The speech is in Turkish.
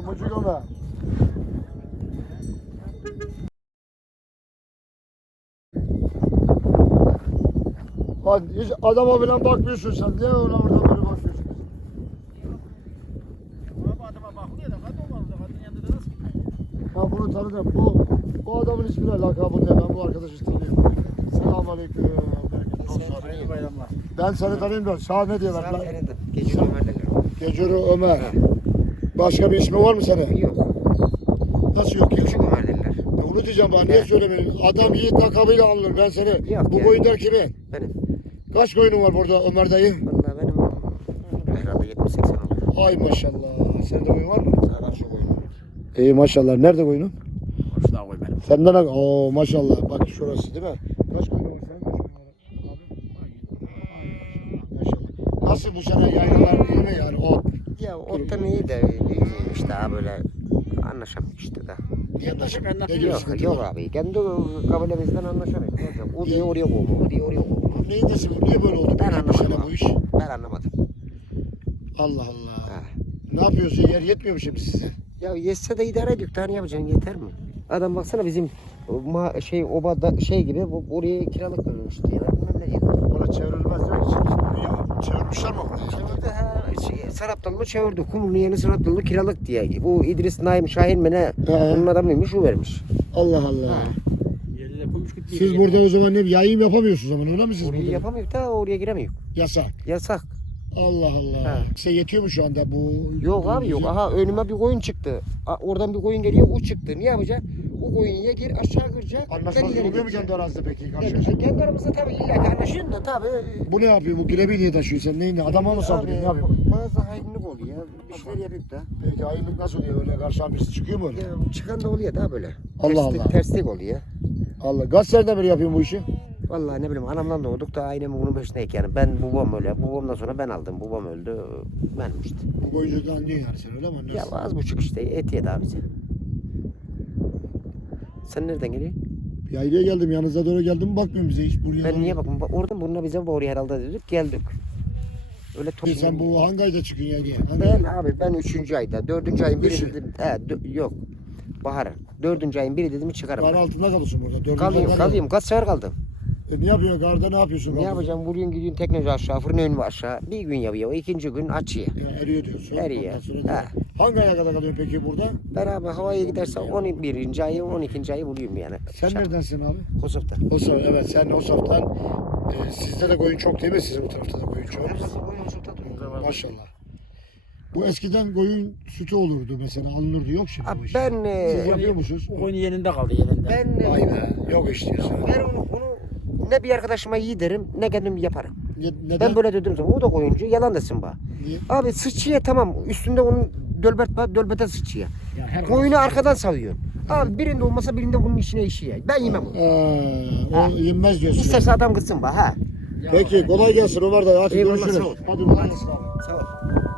Mucuk Ömer. Bak hiç adama falan bakmıyorsun sen. Niye öyle oradan böyle bakıyorsun? Abi adama bakmıyor da kadın var orada. Kadın yanında da nasıl gidiyor? Ben bunu tanıdım. Bu, bu adamın ismi ne lakabı ne? Ben bu arkadaşı tanıyorum. Selamun aleyküm. Hayırlı bayramlar. Ben seni tanıyorum da sağ ne diyorlar? Gece Ömer derler. Gecuru Ömer. Başka bir ismi var mı senin? Yok. Nasıl yok ya? Küçük derler. Ya Onu diyeceğim bana. Niye Evet. söylemiyorsun? Adam yiğit lakabıyla alınır. Ben seni. Yok bu ya. koyunlar kimin? Benim. Kaç koyunun var burada Ömer dayı? Vallahi benim herhalde 70-80 olur. Ay maşallah. Sende koyun var mı? Sağdan şu koyun. İyi maşallah. Nerede koyunun? Hoş daha koy benim. Senden al. Oo maşallah. Bak şurası değil mi? Kaç koyun var senin? Kaç koyun var? Abi. Maşallah. Nasıl bu sene yaylalar iyi mi yani? O Ya ottan iyi de işte daha böyle anlaşamıyor işte? Ben Ne gibi Yok yok abi. Kendi kabilemizden anlaşamıyor. O diye oraya kovma, o diye oraya kovma. Neyin nesi bu? Niye böyle oldu? Ben anlamadım bu abi. iş? Ben anlamadım. Allah Allah. Ha. Ne yapıyorsun? Yer yetmiyor mu şimdi size? Ya yetse de idare ediyor. Daha ne yapacaksın? Yeter mi? Adam baksana bizim ma şey obada şey gibi bu oraya kiralık vermiş diye. Bilmem ne diyor. Orada çevrilmez değil mi? Niye? Çevirmişler mi? Çevirdi ha. Şey, Saraptalı çevirdi. Kumurlu yeni Saraptalı kiralık diye. Bu İdris Naim Şahin mi ne? He. Onun adamıymış o vermiş. Allah Allah. Gitti. Siz burada o zaman ne yayım yapamıyorsunuz zaman öyle mi siz Orayı burada? yapamıyor da oraya giremiyor. Yasak. Yasak. Allah Allah. He. Size yetiyor mu şu anda bu? Yok abi yok. Aha önüme bir koyun çıktı. A- Oradan bir koyun geliyor o çıktı. Ne yapacak? O koyun ya gir aşağı girecek. ben Anlaşmaz ileri oluyor mu kendi aranızda peki? Karşı? kendi aramızda tabii illa ki anlaşıyorsun da tabii. Bu ne yapıyor? Bu gilebi niye taşıyor? Sen neyin? Adama mı saldırıyor? Ne yapıyor? Bazı hainlik oluyor. Bir şeyler yapıyor da. Peki ayılık nasıl oluyor? Öyle karşıdan birisi çıkıyor mu öyle? Ya çıkan da oluyor da böyle. Allah terslik, Allah. Terslik oluyor. Allah. Kaç seneden beri yapıyorsun bu işi? Vallahi ne bileyim anamdan doğduk da ailemin bunun peşindeyik yani. Ben babam öyle. Babamdan sonra ben aldım. Babam öldü. Ben işte. Bu koyunculuktan anlıyorsun yani sen öyle mi? Ya az buçuk işte et yedi abici. Sen nereden geliyorsun? Yaylaya geldim. Yanınıza doğru geldim. Bakmıyorum bize hiç. Buraya Ben doğru- niye bakın? Oradan bununla bize oraya herhalde dedik geldik. Öyle top. sen bu hangi ayda çıkıyorsun yaylaya? Hangi Ben abi ben üçüncü ayda, dördüncü ayın biri dedim. He, dö- yok. Bahar. Dördüncü ayın biri dedim çıkarım. Kar ben. altında kalıyorsun burada. Dördüncü ayda- kalayım. Kaç sefer kaldım. E ne yapıyorsun? Garda ne yapıyorsun? Ne yapacağım? Vuruyorsun gidiyorsun tekneci aşağı, fırın önü aşağı. Bir gün yapıyor, ikinci gün açıyor. Ya eriyor diyorsun. Eriyor. Ondan sonra Ha. diyor. Hangi aya kadar kalıyorsun peki burada? Beraber havaya giderse 11. ayı, 12. ayı buluyorum yani. Sen Şap- neredensin abi? Kosov'da. Osaf, evet sen Osaf'tan. E, sizde de koyun çok değil mi? Sizin bu tarafta da koyun çok. Maşallah. Bu eskiden koyun sütü olurdu mesela alınırdı yok şimdi bu Abi iş. ben Siz e, yapıyor musunuz? O oyunu yeninde kaldı yeninde. ben e, Vay be. Yok iş diyorsun. ben onu, onu ne bir arkadaşıma iyi derim ne kendim yaparım. Ne- neden? Ben böyle dedim zaman o da koyuncu yalan desin bana. Niye? Abi sıçıya tamam üstünde onun dölbet var dölbete sıçıya. Ya her Koyunu arkadan savuyor. Abi birinde olmasa birinde bunun içine işiyor. Ben yemem onu. Ee, yenmez diyorsun. İsterse adam kızsın bana ha. Peki kolay gelsin Ömer dayı. Hadi görüşürüz. sağ ol. Hadi kolay gelsin abi.